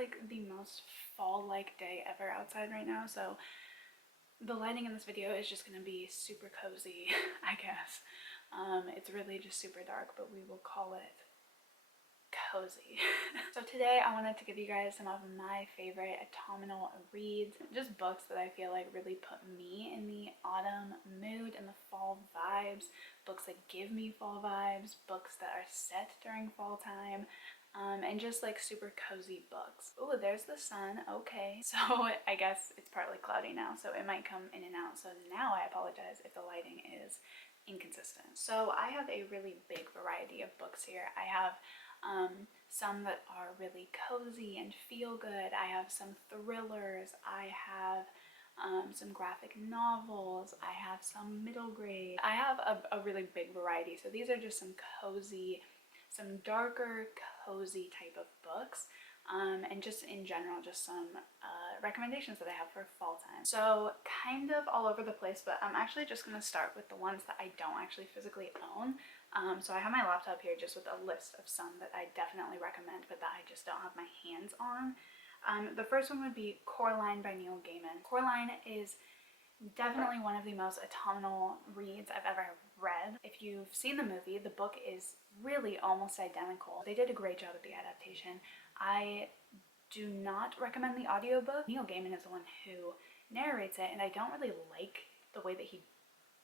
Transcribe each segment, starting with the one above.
like the most fall-like day ever outside right now, so the lighting in this video is just gonna be super cozy, I guess. It's really just super dark, but we will call it cozy. So today I wanted to give you guys some of my favorite autumnal reads, just books that I feel like really put me in the autumn mood and the fall vibes, books that give me fall vibes, books that are set during fall time, and just like super cozy books. Oh, there's the sun. Okay, so I guess it's partly cloudy now, so it might come in and out, so now I apologize if the lighting is inconsistent. So I have a really big variety of books here. I have some that are really cozy and feel good. I have some thrillers. I have some graphic novels. I have some middle grade. I have a really big variety. So these are just some cozy, some darker, cozy type of books. And just in general, just some recommendations that I have for fall time. So kind of all over the place, but I'm actually just going to start with the ones that I don't actually physically own. So I have my laptop here just with a list of some that I definitely recommend, but that I just don't have my hands on. The first one would be Coraline by Neil Gaiman. Coraline is definitely one of the most autumnal reads I've ever read. If you've seen the movie, the book is really almost identical. They did a great job with the adaptation. I do not recommend the audiobook. Neil Gaiman is the one who narrates it, and I don't really like the way that he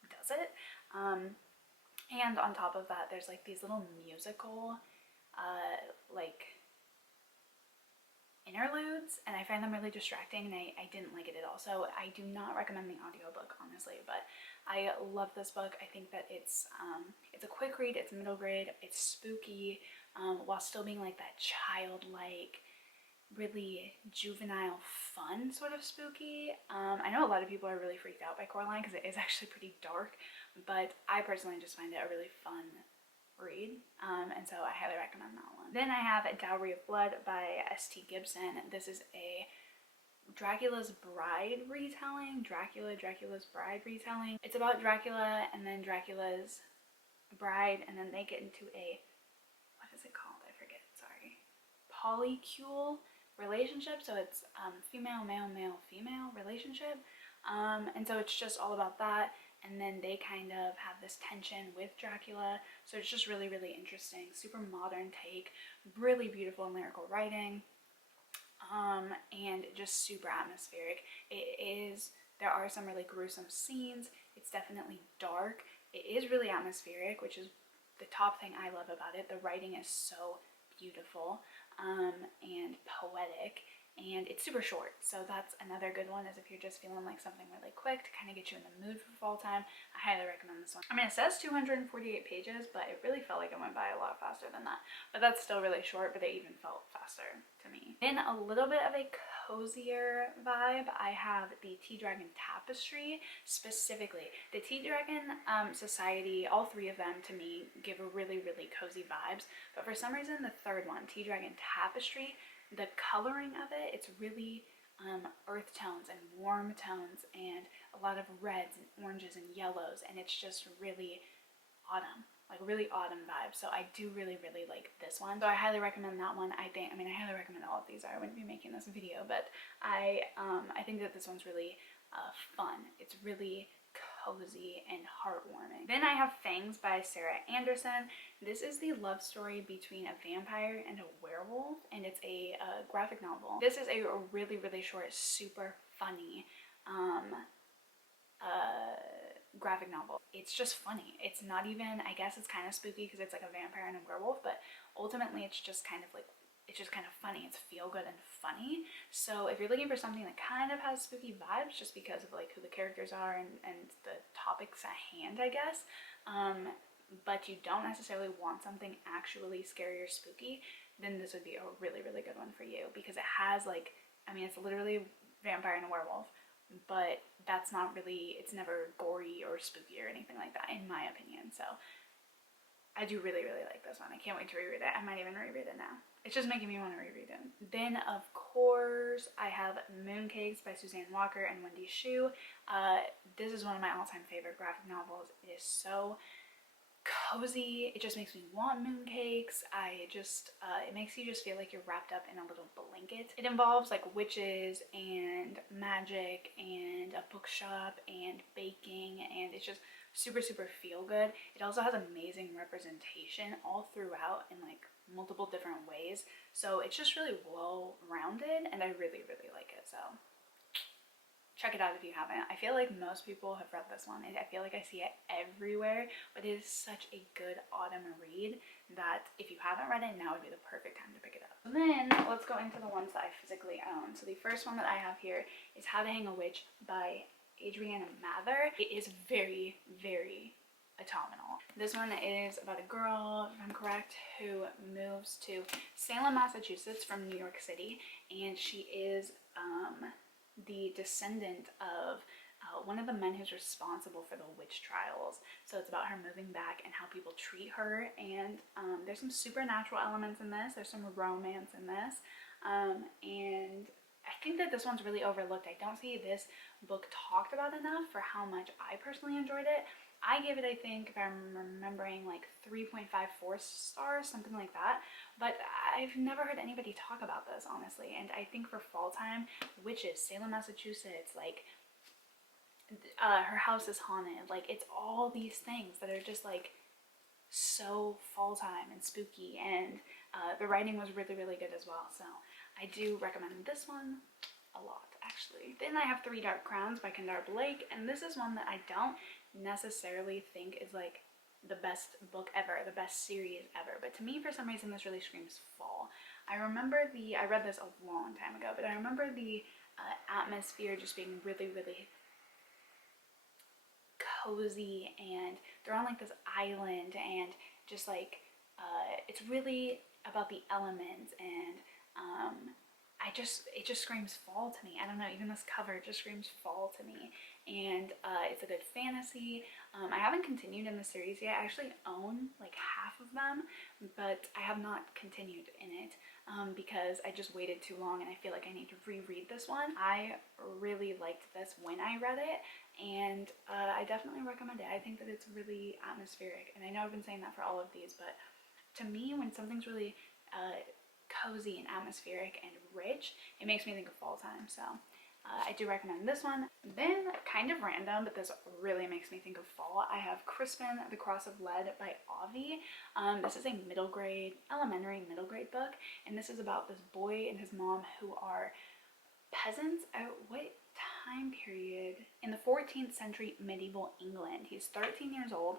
does it. And on top of that, there's like these little musical like interludes, and I find them really distracting, and I didn't like it at all. So I do not recommend the audiobook, honestly, but I love this book. I think that it's a quick read, it's middle grade, it's spooky, while still being like that childlike, really juvenile, fun sort of spooky. I know a lot of people are really freaked out by Coraline because it is actually pretty dark, but I personally just find it a really fun read, and so I highly recommend that one. Then I have Dowry of Blood by S.T. Gibson. This is a Dracula's Bride retelling. Dracula's Bride retelling. It's about Dracula and then Dracula's bride, and then they get into a, what is it called? I forget, sorry. Polycule relationship, so it's female, male, male, female relationship, and so it's just all about that, and then they kind of have this tension with Dracula, so it's just really, really interesting. Super modern take, really beautiful and lyrical writing, and just super atmospheric. There are some really gruesome scenes, it's definitely dark, it is really atmospheric, which is the top thing I love about it. The writing is so beautiful, and poetic, and it's super short, so that's another good one, is if you're just feeling like something really quick to kind of get you in the mood for fall time. I highly recommend this one. I mean, it says 248 pages, but it really felt like it went by a lot faster than that, but that's still really short, but it even felt faster to me. In a little bit of a cozier vibe, I have the Tea Dragon Tapestry. Specifically the Tea Dragon Society, all three of them to me give a really, really cozy vibes, but for some reason the third one, Tea Dragon Tapestry, the coloring of it, it's really earth tones and warm tones and a lot of reds and oranges and yellows, and it's just really autumn, like really autumn vibes. So I do really, really like this one, so I highly recommend that one. I highly recommend all of these, or I wouldn't be making this video, but I think that this one's really fun. It's really cozy and heartwarming. Then I have Fangs by Sarah Anderson. This is the love story between a vampire and a werewolf, and it's a graphic novel. This is a really, really short, super funny graphic novel. It's just funny. It's not even, I guess it's kind of spooky because it's like a vampire and a werewolf, but ultimately it's just kind of like, it's just kind of funny. It's feel good and funny. So if you're looking for something that kind of has spooky vibes just because of like who the characters are and the topics at hand, I guess, but you don't necessarily want something actually scary or spooky, then this would be a really, really good one for you, because it has like, I mean, it's literally vampire and a werewolf, but that's not really, it's never gory or spooky or anything like that, in my opinion. So I do really, really like this one. I can't wait to reread it. I might even reread it now. It's just making me want to reread it. Then, of course, I have Mooncakes by Suzanne Walker and Wendy Xu. This is one of my all-time favorite graphic novels. It is so cozy. It just makes me want mooncakes. It makes you just feel like you're wrapped up in a little blanket. It involves like witches and magic and a bookshop and baking, and it's just super feel good. It also has amazing representation all throughout in like multiple different ways, so it's just really well rounded, and I really like it. So check it out if you haven't. I feel like most people have read this one, and I feel like I see it everywhere, but it is such a good autumn read that if you haven't read it, now would be the perfect time to pick it up. So then let's go into the ones that I physically own. So the first one that I have here is How to Hang a Witch by Adriana Mather. It is very autumnal. This one is about a girl, if I'm correct, who moves to Salem, Massachusetts from New York City, and she is the descendant of one of the men who's responsible for the witch trials. So it's about her moving back and how people treat her, and there's some supernatural elements in this, there's some romance in this, and I think that this one's really overlooked. I don't see this book talked about enough for how much I personally enjoyed it. I gave it, I think, if I'm remembering, like 3.54 stars, something like that. But I've never heard anybody talk about this, honestly. And I think for fall time, witches, Salem, Massachusetts, like her house is haunted. Like, it's all these things that are just like so fall time and spooky. And the writing was really good as well. So I do recommend this one a lot, actually. Then I have Three Dark Crowns by Kendar, and this is one that I don't necessarily think is like the best book ever, the best series ever, but to me for some reason this really screams fall. I read this a long time ago, but I remember the atmosphere just being really cozy, and they're on like this island, and just like it's really about the elements, and it just screams fall to me. I don't know, even this cover just screams fall to me. And it's a good fantasy. I haven't continued in the series yet. I actually own like half of them, but I have not continued in it because I just waited too long, and I feel like I need to reread this one. I really liked this when I read it, and I definitely recommend it. I think that it's really atmospheric, and I know I've been saying that for all of these, but to me, when something's really cozy and atmospheric and rich, it makes me think of fall time. So I do recommend this one. Then, kind of random, but this really makes me think of fall, I have Crispin, The Cross of Lead by Avi. This is a elementary middle grade book, and this is about this boy and his mom who are peasants at what time period? In the 14th century medieval England. He's 13 years old,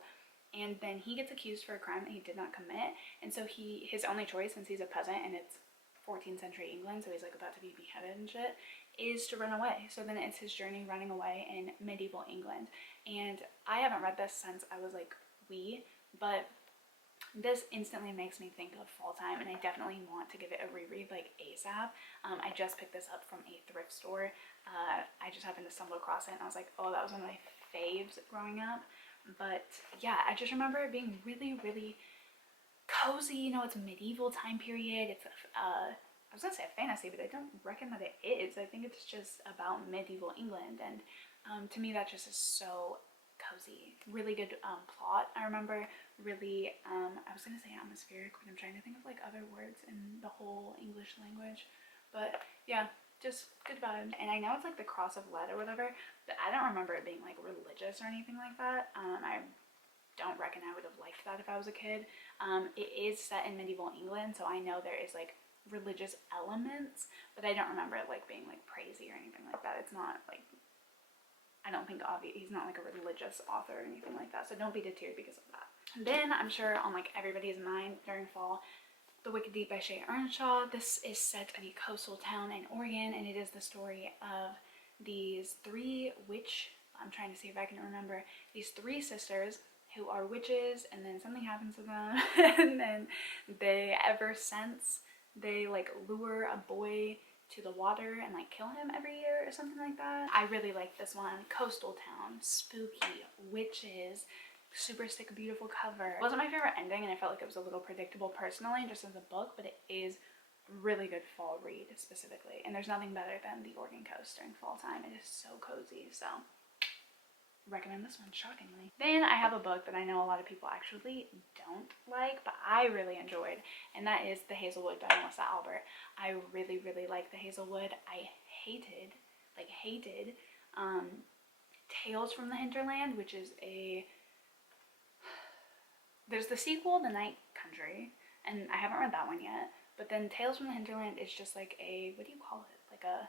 and then he gets accused for a crime that he did not commit, and so his only choice, since he's a peasant and it's 14th century England, so he's like about to be beheaded and shit, is to run away. So then it's his journey running away in medieval England. And I haven't read this since I was like wee, but this instantly makes me think of fall time, and I definitely want to give it a reread like ASAP. I just picked this up from a thrift store. I just happened to stumble across it, and I was like, oh, that was one of my faves growing up. But yeah, I just remember it being really cozy. You know, it's a medieval time period. It's I was gonna say a fantasy, but I don't reckon that it is. I think it's just about medieval England, and to me that just is so cozy. Really good plot. I remember really I was gonna say atmospheric, but I'm trying to think of like other words in the whole English language. But yeah, just good vibes. And I know it's like the Cross of Lead or whatever, but I don't remember it being like religious or anything like that. I don't reckon I would have liked that if I was a kid. It is set in medieval England, so I know there is like religious elements, but I don't remember it like being like crazy or anything like that. It's not like, I don't think he's not like a religious author or anything like that, so don't be deterred because of that. Then I'm sure on like everybody's mind during fall, The Wicked Deed by Shay Earnshaw. This is set in a coastal town in Oregon, and it is the story of these three I'm trying to see if I can remember, these three sisters who are witches, and then something happens to them, and then ever since they like lure a boy to the water and like kill him every year or something like that. I really like this one. Coastal town, spooky, witches, super sick, beautiful cover. It wasn't my favorite ending, and I felt like it was a little predictable personally, just as a book, but it is really good fall read specifically, and there's nothing better than the Oregon coast during fall time. It is so cozy. So recommend this one, shockingly. Then I have a book that I know a lot of people actually don't like, but I really enjoyed, and that is The Hazelwood by Melissa Albert. I really, really like The Hazelwood. I hated Tales from the Hinterland, which is there's the sequel, The Night Country, and I haven't read that one yet, but then Tales from the Hinterland is just like a, what do you call it, like a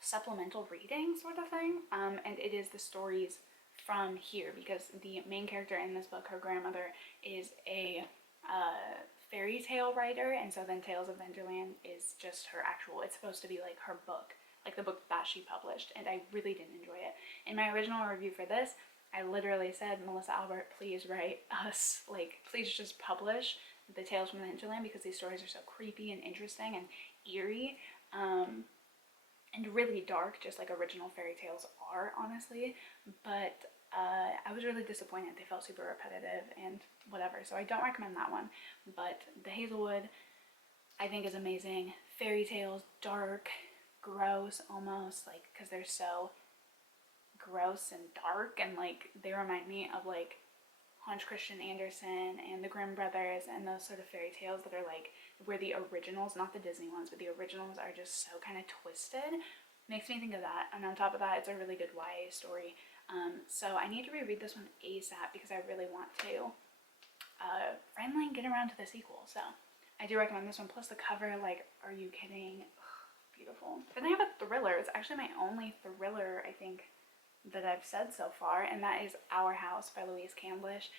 supplemental reading sort of thing, and it is the stories from here, because the main character in this book, her grandmother, is a fairy tale writer, and so then Tales of the Hinterland is just her actual, it's supposed to be like her book, like the book that she published, and I really didn't enjoy it. In my original review for this, I literally said, Melissa Albert, please write us, like, please just publish the Tales from the Hinterland, because these stories are so creepy and interesting and eerie, and really dark, just like original fairy tales are, honestly. But I was really disappointed. They felt super repetitive and whatever, so I don't recommend that one. But The Hazelwood, I think, is amazing. Fairy tales, dark, gross almost, like, because they're so gross and dark, and like they remind me of like Hans Christian Andersen and the Grimm brothers and those sort of fairy tales that are like where the originals, not the Disney ones, but the originals are just so kind of twisted. Makes me think of that. And on top of that, it's a really good YA story. So I need to reread this one ASAP because I really want to finally get around to the sequel. So I do recommend this one. Plus the cover, like, are you kidding? Ugh, beautiful. Then I have a thriller. It's actually my only thriller, I think, that I've said so far, and that is Our House by Louise Camblish.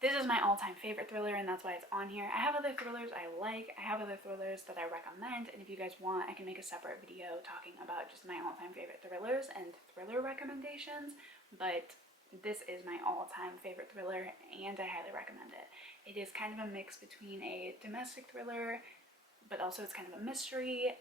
This is my all-time favorite thriller, and that's why it's on here. I have other thrillers I like. I have other thrillers that I recommend, and if you guys want, I can make a separate video talking about just my all-time favorite thrillers and thriller recommendations, but this is my all-time favorite thriller, and I highly recommend it. It is kind of a mix between a domestic thriller, but also it's kind of a mystery.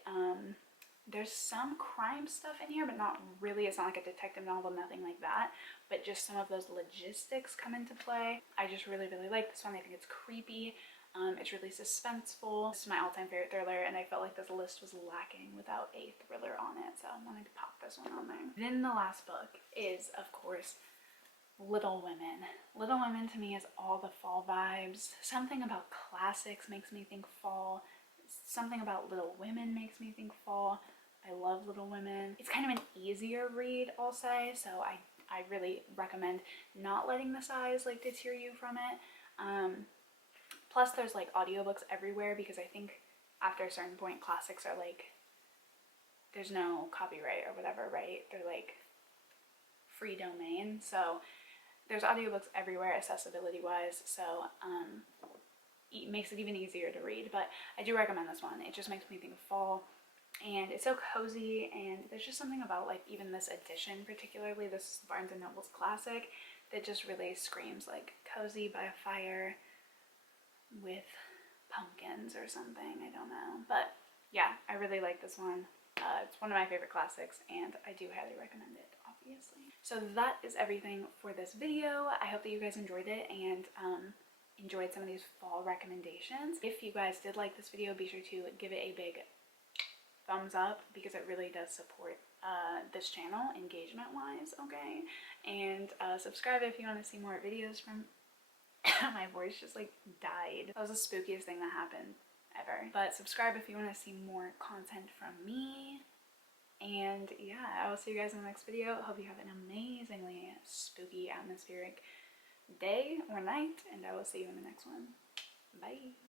There's some crime stuff in here, but not really. It's not like a detective novel, nothing like that, but just some of those logistics come into play. I just really, really like this one. I think it's creepy. It's really suspenseful. This is my all-time favorite thriller, and I felt like this list was lacking without a thriller on it, so I wanted to pop this one on there. Then the last book is, of course, Little Women. Little Women to me is all the fall vibes. Something about classics makes me think fall. Something about Little Women makes me think fall. I love Little Women. It's kind of an easier read, I'll say, so I really recommend not letting the size like deter you from it. Plus there's like audiobooks everywhere, because I think after a certain point classics are like, there's no copyright or whatever, right? They're like free domain, so there's audiobooks everywhere accessibility wise, so it makes it even easier to read. But I do recommend this one. It just makes me think of fall, and it's so cozy, and there's just something about like even this edition, particularly this Barnes & Noble's classic, that just really screams like cozy by a fire with pumpkins or something. I don't know, but yeah, I really like this one. It's one of my favorite classics, and I do highly recommend it, obviously. So that is everything for this video. I hope that you guys enjoyed it and enjoyed some of these fall recommendations. If you guys did like this video, be sure to give it a big thumbs up, because it really does support this channel engagement wise, okay? And subscribe if you want to see more videos from my voice just like died. That was the spookiest thing that happened ever. But subscribe if you want to see more content from me. And yeah, I will see you guys in the next video. Hope you have an amazingly spooky, atmospheric day or night, and I will see you in the next one. Bye.